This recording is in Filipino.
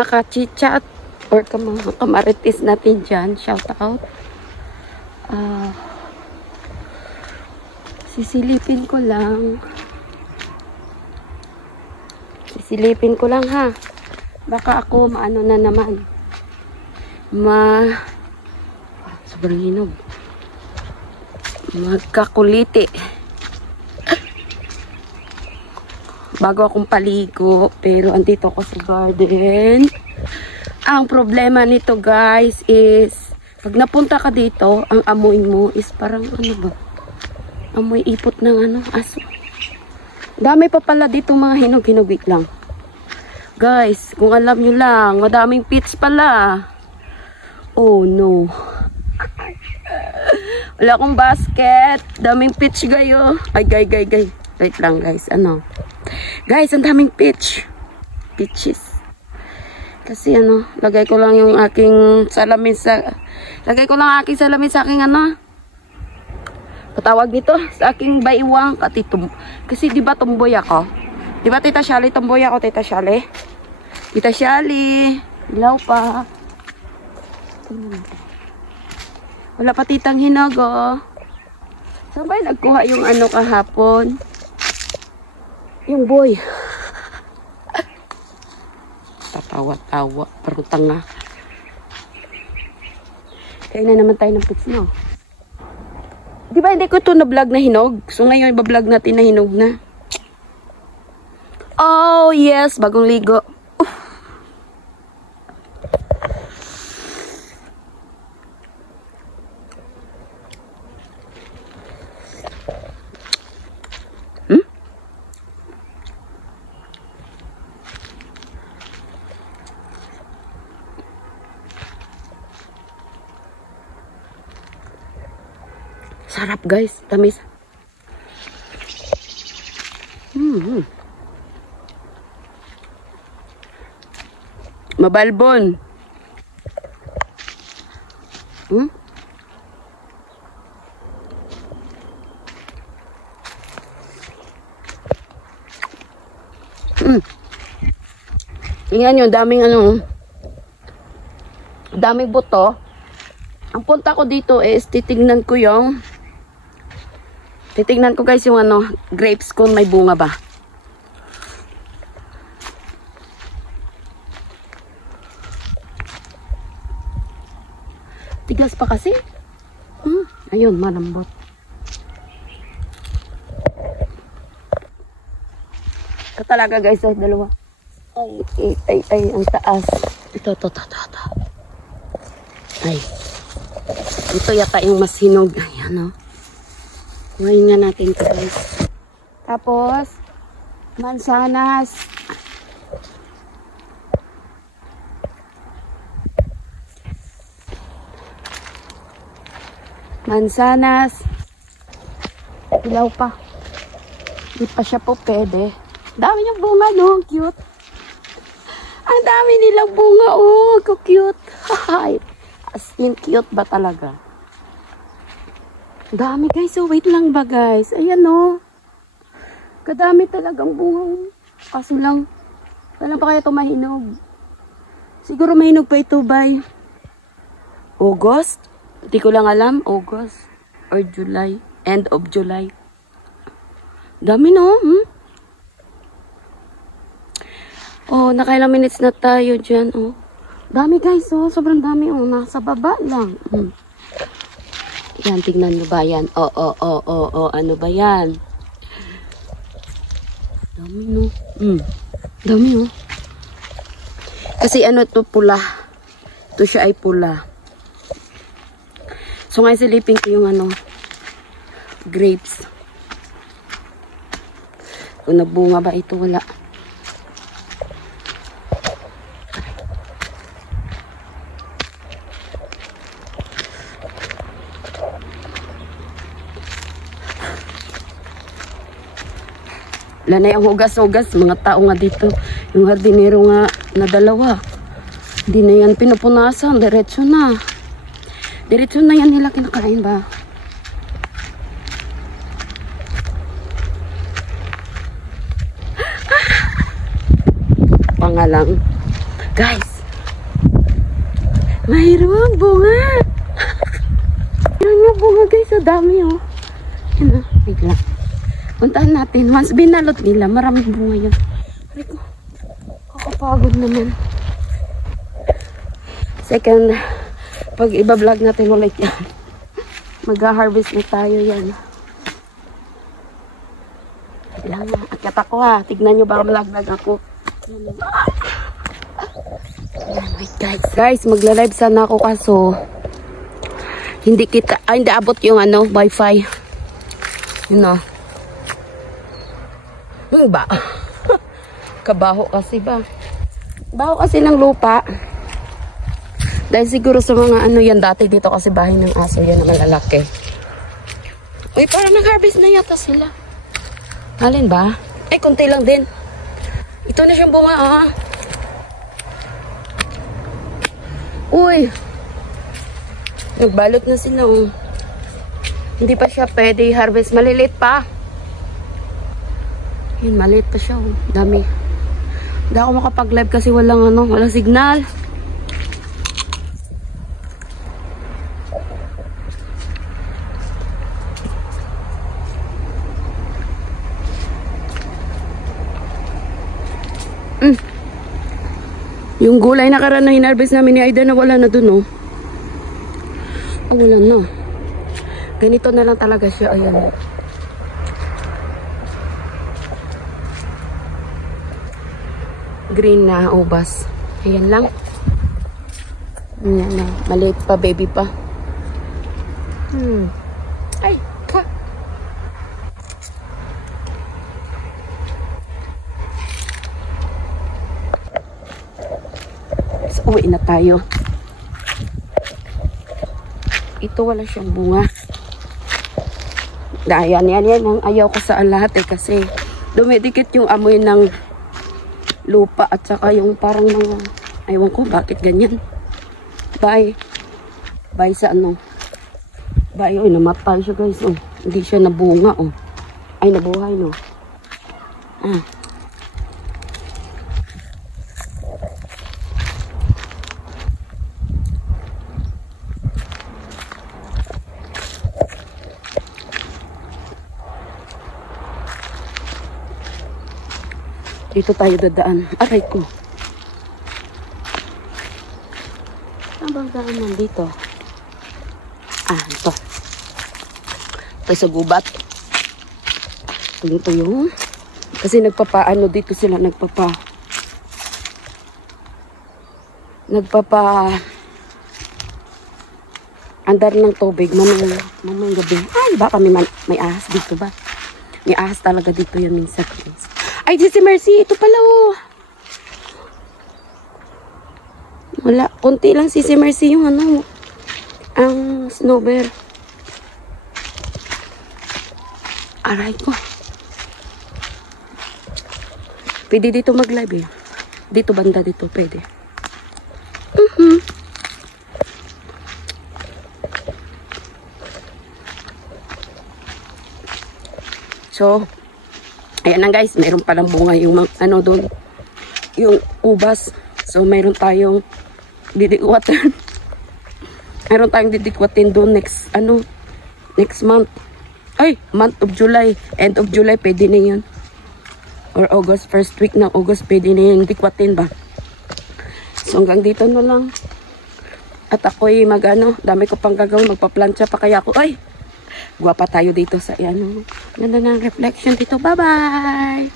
mga kachichat or mga kamaritis natin dyan. Shout out. Sisilipin ko lang. Sisilipin ko lang ha. Baka ako maano na naman. Sobrang hinog. Magkakuliti. Bago akong paligo. Pero andito ako sa garden. Ang problema nito guys is pag napunta ka dito, ang amoy mo is parang ano ba? Amoy ipot ng aso. Dami pa pala dito mga hinog-hinugit lang. Guys, kung alam nyo lang, madaming pits pala. Oh no. Wala akong basket. Daming pitch gayo. Ay, gay. Wait lang guys, Guys, ang daming pitch. Pitches. Kasi lagay ko lang yung aking salamin sa... Lagay ko lang aking salamin sa aking patawag nito sa aking baiwang kasi di ba tumboy ako? Di ba Tita Shali tumboy ako, Tita Shali? Tita Shali, ilaw pa. Wala pa titang hinog oh. Saan ba nagkuha yung kahapon? Yung boy. Tatawa-tawa, parang tanga. Kaya na naman tayo ng pits no. Di ba hindi ko ito na-vlog na hinog? So ngayon iba-vlog natin na hinog na. Oh yes, bagong ligo. Sarap guys, tamis. Mabalbon. Tingnan nyo, daming buto. Ang punta ko dito is titignan ko guys yung grapes kung may bunga ba. Tigas pa kasi. Ayun, malambot. Ito talaga guys, dalawa. Ay, ang taas. Ito. Ay. Ito yata yung mas hinog. Ayan kuhain nga natin ito guys. Tapos, mansanas. Ilaw pa. Di pa siya po pwede. Dami niyang bunga no, cute. Ang dami nilang bunga cute. As in cute ba talaga? Dami guys, wait lang ba guys? Ayan kadami talagang bunga. Kaso lang, kailan pa kaya ito mahinog? Siguro mahinog pa ito by August? Hindi ko lang alam, August or July, end of July. Dami nakailang minutes na tayo dyan Dami guys, sobrang dami nasa baba lang. Yan, tingnan mo ba yan? Ano ba yan? Dami Dami Kasi ito pula. Ito siya ay pula. So ngayon silipin ko yung grapes. Kung nabunga ba ito, wala. Wala na yung hugas-hugas. Mga tao nga dito. Yung hardinero nga na dalawa. Hindi na yan pinupunasan. Diretso na. Diretso na yan nila kinakain ba? Pangalang. Guys. Mayroon bunga. Mayroon yung bunga guys. Ang dami oh. Yan oh. Wait lang. Puntahan natin. Once binalot nila, maraming bunga yun. Ay ko. Kakapagod naman. Second, pag iba-vlog natin ulit yan. Mag-harvest na tayo yan. Lang, akyat ako ha. Tignan nyo ba vlog ako. Wait guys, magla-live sana ako kaso hindi abot yung ano, wifi. Yun o. Ba? Kabaho kasi ba? Baho kasi ng lupa. Dahil siguro sa mga ano yan dati dito kasi bahay ng aso yan na malalaki. Uy, parang nag-harvest na yata sila. Alin ba? Ay, konti lang din. Ito na siyang bunga ah. Uy. Nagbalot na sila oh. Hindi pa siya pwede harvest. Maliliit pa. Yun, maliit pa siya oh. Dami. Hindi ako makapag-live kasi walang signal. Yung gulay na karana hinarvest namin ni Aida na wala na dun oh. Oh, wala na. Ganito na lang talaga siya. Ayan. Green na ubas. Ayan lang. Ayan na. Maliit pa, baby pa. Ay, ka. So, uwi na tayo. Ito wala siyang bunga. Yan ang ayaw ko sa lahat eh kasi dumidikit yung amoy ng lupa at saka yung parang mga aywan ko bakit ganyan. Bye sa ano. Bye, oh, namatay siya guys. Oh, hindi siya nabunga oh. Ay, nabuhay no. Ah. Dito tayo dadaan. Aray ko. Saan bang daan man dito? Ah, ito. Ito sa gubat. Ito yung kasi nagpapaano dito sila nagpapa andar ng tubig mamang gabi. Ay, baka may ahas dito ba? May ahas talaga dito yan minsan. Ay, si Mercy, ito pala oh. Wala, konti lang si Mercy yung ano, ang snowbird. Aray ko. Pwede dito mag-live eh. Dito banda dito, pwede. So, ayan na guys, meron palang bunga yung ano doon, yung ubas. So, meron tayong didikwatin. Meron tayong didikwatin doon next month. Ay, month of July. End of July, pwede na yun. Or August, first week ng August, pwede na yun dikwatin ba. So, hanggang dito na lang. At ako'y dami ko pang gagawin, magpa-plancha pa kaya ako, ay, guwapa tayo dito sa ganda ng reflection dito. Bye-bye!